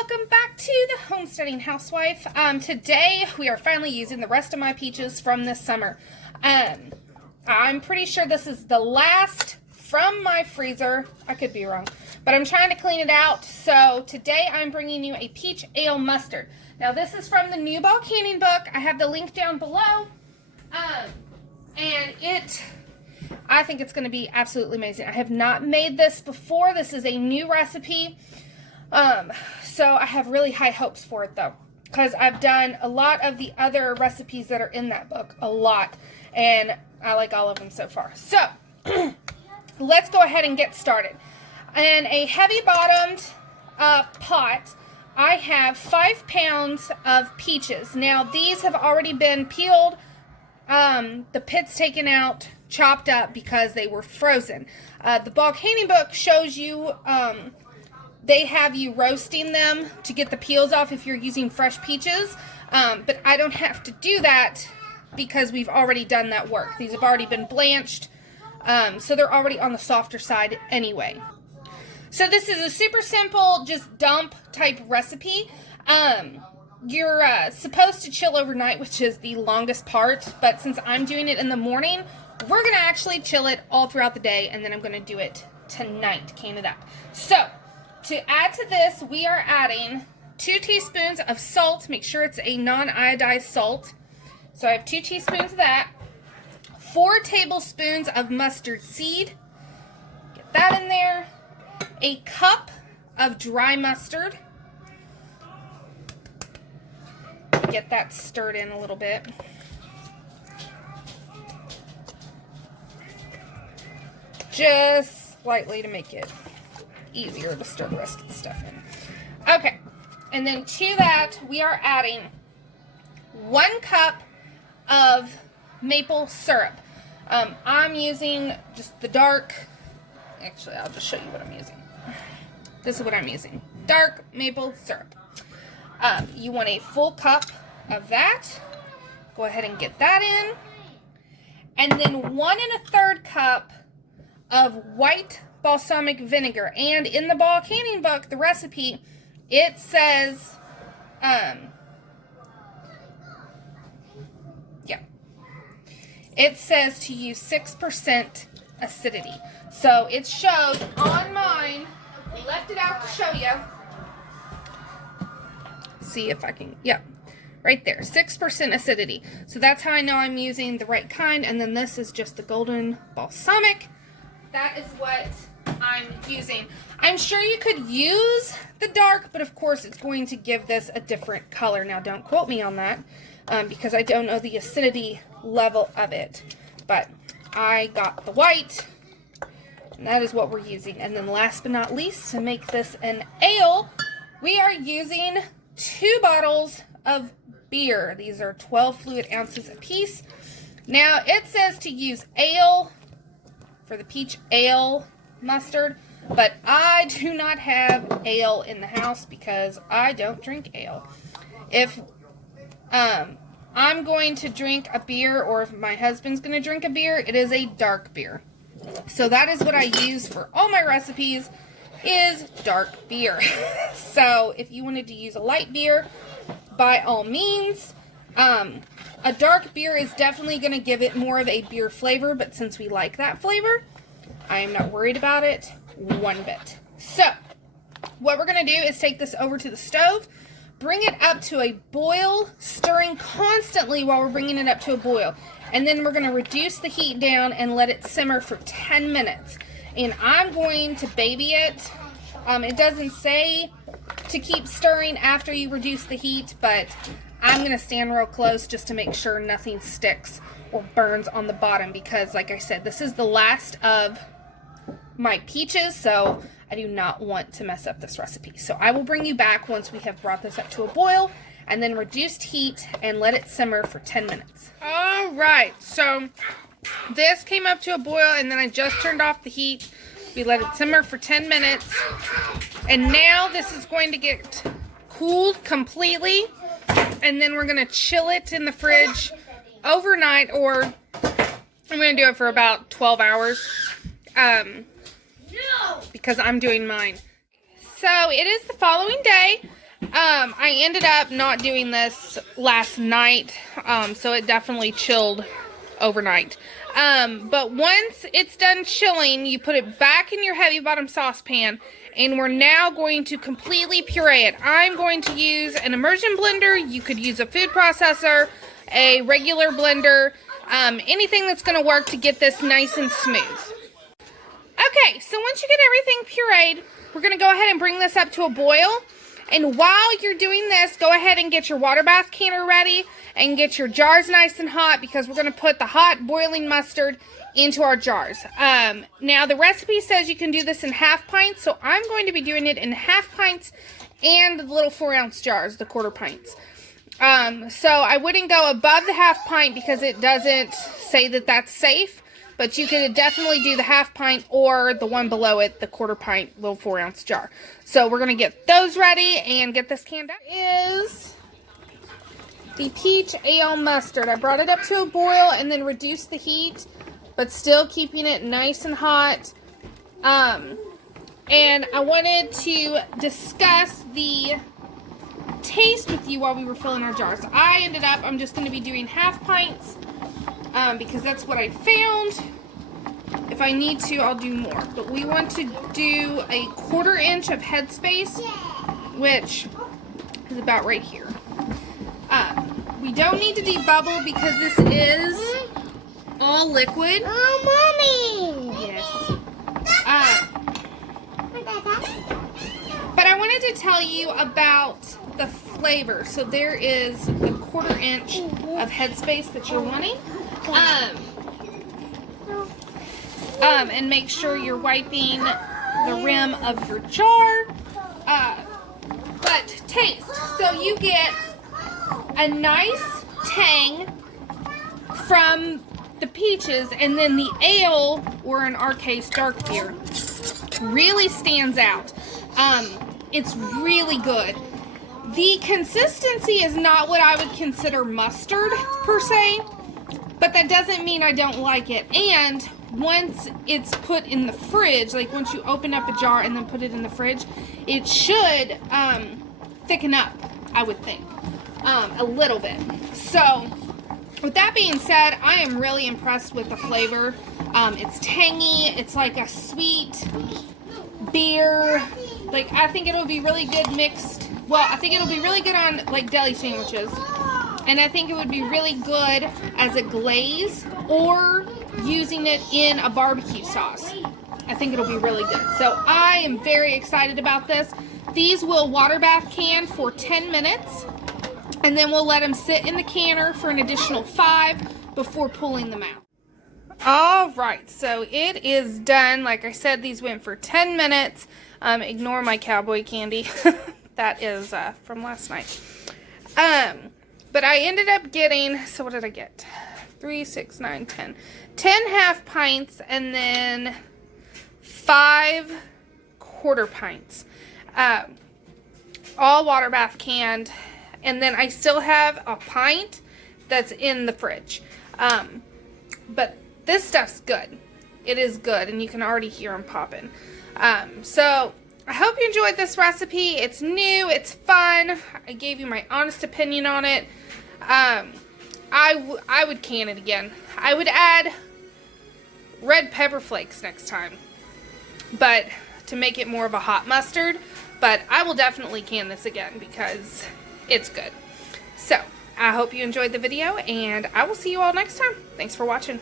welcome back to the Homesteading Housewife. Today we are finally using the rest of my peaches from this summer. I'm pretty sure this is the last from my freezer. I could be wrong, but I'm trying to clean it out. So today I'm bringing you a peach ale mustard. Now this is from the new Ball Canning book. I have the link down below. I think it's going to be absolutely amazing. I have not made this before. This is a new recipe. So I have really high hopes for it though, because I've done a lot of the other recipes that are in that book, a lot, and I like all of them so far. So let's go ahead and get started. In a heavy bottomed pot, I have 5 pounds of peaches. Now these have already been peeled, the pits taken out, chopped up because they were frozen. The Ball Canning book shows you, they have you roasting them to get the peels off if you're using fresh peaches, but I don't have to do that because we've already done that work. These have already been blanched, so they're already on the softer side anyway. So this is a super simple, just dump type recipe. You're supposed to chill overnight, which is the longest part, but since I'm doing it in the morning, we're going to actually chill it all throughout the day, and then I'm going to do it tonight, can it up. So to add to this, we are adding 2 teaspoons of salt. Make sure it's a non-iodized salt. So I have 2 teaspoons of that. 4 tablespoons of mustard seed. Get that in there. A cup of dry mustard. Get that stirred in a little bit. Just slightly to make it easier to stir the rest of the stuff in. Okay, and then to that we are adding 1 cup of maple syrup. I'm using just the dark, actually I'll just show you what I'm using. This is what I'm using, dark maple syrup. You want a full cup of that. Go ahead and get that in. And then 1 1/3 cup of white balsamic vinegar. And in the Ball Canning book, the recipe, it says, it says to use 6% acidity. So it shows on mine, I left it out to show you. See if I can, right there, 6% acidity. So that's how I know I'm using the right kind. And then this is just the golden balsamic. That is what I'm using. I'm sure you could use the dark, but of course it's going to give this a different color. Now don't quote me on that, because I don't know the acidity level of it. But I got the white, and that is what we're using. And then last but not least, to make this an ale, we are using 2 bottles of beer. These are 12 fluid ounces apiece. Now it says to use ale for the peach ale mustard, but I do not have ale in the house because I don't drink ale. If I'm going to drink a beer, or if my husband's going to drink a beer, it is a dark beer. So that is what I use for all my recipes, is dark beer. So if you wanted to use a light beer, by all means. A dark beer is definitely going to give it more of a beer flavor, but since we like that flavor, I am not worried about it one bit. So what we're going to do is take this over to the stove, bring it up to a boil, stirring constantly while we're bringing it up to a boil. And then we're going to reduce the heat down and let it simmer for 10 minutes. And I'm going to baby it. It doesn't say to keep stirring after you reduce the heat, but I'm going to stand real close just to make sure nothing sticks or burns on the bottom, because like I said, this is the last of my peaches, so I do not want to mess up this recipe. So I will bring you back once we have brought this up to a boil and then reduced heat and let it simmer for 10 minutes. All right, so this came up to a boil and then I just turned off the heat. We let it simmer for 10 minutes. And now this is going to get cooled completely. And then we're going to chill it in the fridge overnight, or I'm going to do it for about 12 hours. Because I'm doing mine. So it is the following day. I ended up not doing this last night, so it definitely chilled overnight. But once it's done chilling, you put it back in your heavy bottom saucepan, and we're now going to completely puree it. I'm going to use an immersion blender. You could use a food processor, a regular blender, anything that's going to work to get this nice and smooth. Okay, so once you get everything pureed, we're going to go ahead and bring this up to a boil. And while you're doing this, go ahead and get your water bath canner ready and get your jars nice and hot, because we're going to put the hot boiling mustard into our jars. Now, the recipe says you can do this in half pints, so I'm going to be doing it in half pints and the little 4-ounce jars, the quarter pints. So I wouldn't go above the half pint because it doesn't say that that's safe, but you could definitely do the half pint or the one below it, the quarter pint, little 4-ounce jar. So we're going to get those ready and get this canned out. Is the peach ale mustard. I brought it up to a boil and then reduced the heat, but still keeping it nice and hot. And I wanted to discuss the taste with you while we were filling our jars. I'm just going to be doing half pints because that's what I found. If I need to, I'll do more. But we want to do a 1/4 inch of headspace, which is about right here. We don't need to debubble because this is all liquid. Oh, Mommy! Yes. But I wanted to tell you about the flavor. So there is a 1/4 inch of headspace that you're wanting. And make sure you're wiping the rim of your jar. But taste. So you get a nice tang from the peaches, and then the ale, or in our case, dark beer, really stands out. It's really good. The consistency is not what I would consider mustard, per se, but that doesn't mean I don't like it. And once it's put in the fridge, like once you open up a jar and then put it in the fridge, it should thicken up, I would think, a little bit. So, with that being said, I am really impressed with the flavor. It's tangy. It's like a sweet beer. Like, I think it'll be really good mixed. Well, I think it'll be really good on, like, deli sandwiches. And I think it would be really good as a glaze or using it in a barbecue sauce. I think it'll be really good. So I am very excited about this. These will water bath can for 10 minutes. And then we'll let them sit in the canner for an additional 5 before pulling them out. Alright, so it is done. Like I said, these went for 10 minutes. Ignore my cowboy candy. That is from last night. But I ended up getting, so what did I get? 3, 6, 9, 10. 10 half pints and then 5 1/4 pints. All water bath canned. And then I still have a pint that's in the fridge. But this stuff's good. It is good, and you can already hear them popping. So I hope you enjoyed this recipe. It's new. It's fun. I gave you my honest opinion on it. I would can it again. I would add red pepper flakes next time, but to make it more of a hot mustard. But I will definitely can this again because it's good. So I hope you enjoyed the video, and I will see you all next time. Thanks for watching.